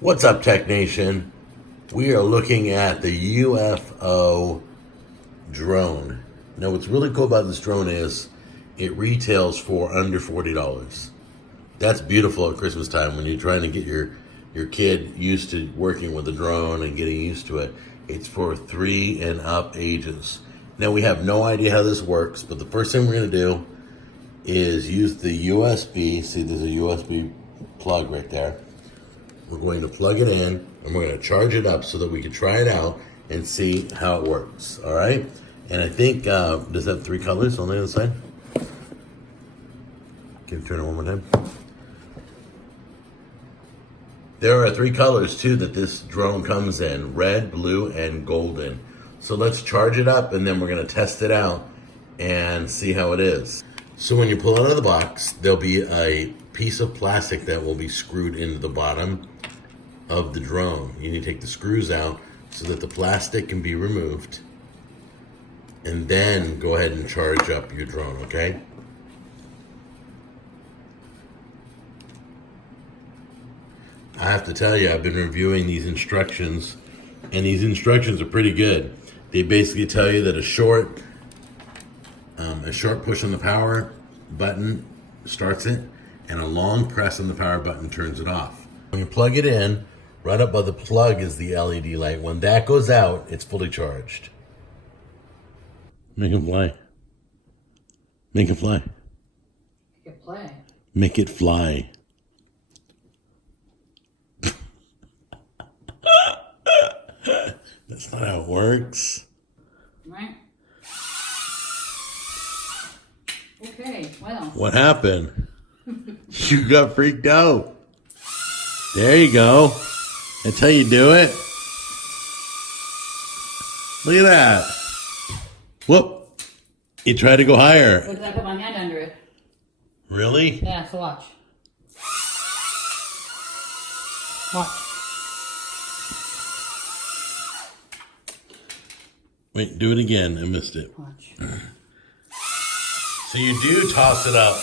What's up, Tech Nation? We are looking at the UFO drone. Now, what's really cool about this drone is it retails for under $40. That's beautiful at Christmas time when you're trying to get your kid used to working with a drone and getting used to it. It's for 3 and up ages. Now, we have no idea how this works, but the first thing we're going to do is use the USB. See, there's a USB plug right there. We're going to plug it in and we're going to charge it up so that we can try it out and see how it works. All right. And I think, does it have 3 colors on the other side? Can you turn it one more time? There are 3 colors too that this drone comes in: red, blue, and golden. So let's charge it up and then we're going to test it out and see how it is. So when you pull it out of the box, there'll be a piece of plastic that will be screwed into the bottom of the drone. You need to take the screws out so that the plastic can be removed, and then go ahead and charge up your drone, okay? I have to tell you, I've been reviewing these instructions, and these instructions are pretty good. They basically tell you that a short push on the power button starts it, and a long press on the power button turns it off. When you plug it in, right up by the plug is the LED light. When that goes out, it's fully charged. Make it fly. Make it fly. Make it play. Make it fly. That's not how it works. Right? Okay, well. What happened? You got freaked out. There you go. That's how you do it. Look at that. Whoop. You tried to go higher. What did I put my hand under it? Really? Yeah, so watch. Watch. Wait, do it again. I missed it. Watch. So you do toss it up.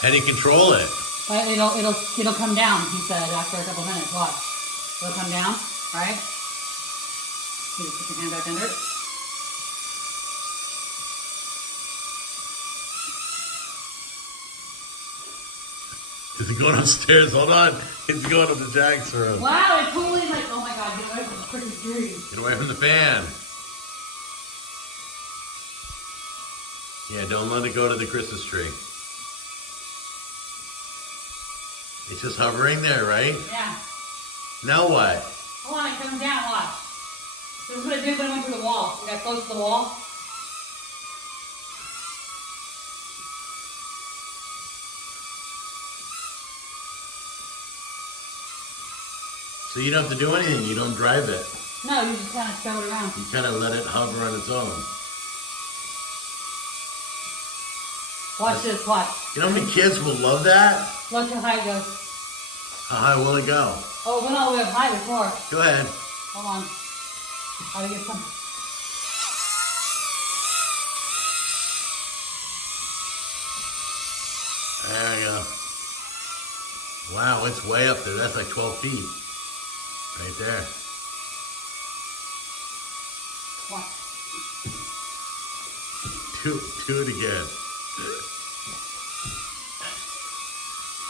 How do you control it? It'll come down, he said, after a couple minutes. Watch. It'll come down, right? You just put your hand back under it. Is it going upstairs? Hold on. It's going up to Jack's room. Wow, it totally like, oh my god, get away from the Christmas tree. Get away from the fan. Yeah, don't let it go to the Christmas tree. It's just hovering there, right? Yeah. Now what? Hold on, it comes down, watch. So we're gonna do it when it went through the wall. We got close to the wall. So you don't have to do anything. You don't drive it. No, you just kind of show it around. You kind of let it hover on its own. Watch this, watch. You know how many kids will love that? Look how high it goes. How high will it go? Oh, it went all the way up high before. Go ahead. Hold on. How do you get some? There you go. Wow, it's way up there. That's like 12 feet. Right there. Watch. Do it again.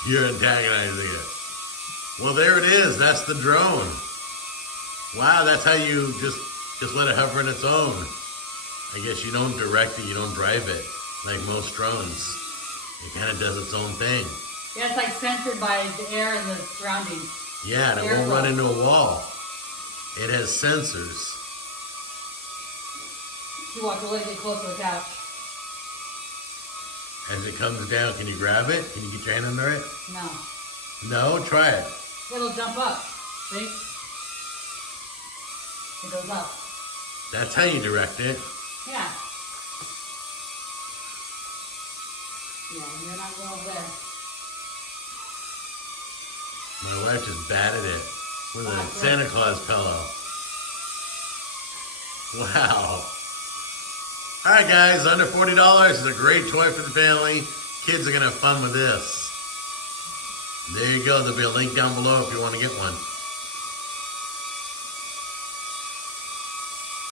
You're antagonizing it. Well, there it is. That's the drone. Wow, that's how you just let it hover on its own. I guess you don't direct it, you don't drive it like most drones. It kind of does its own thing. Yeah, it's like censored by the air and the surroundings. Yeah, and it won't run into a wall. It has sensors. You watch, we'll let it get close to the couch. As it comes down, can you grab it? Can you get your hand under it? No. No? Try it. It'll jump up. See? It goes up. That's how you direct it. Yeah. Yeah, you're not going over there. My wife just batted it with a Santa Claus pillow. Wow. All right, guys, under $40 is a great toy for the family. Kids are going to have fun with this. There you go. There'll be a link down below if you want to get one.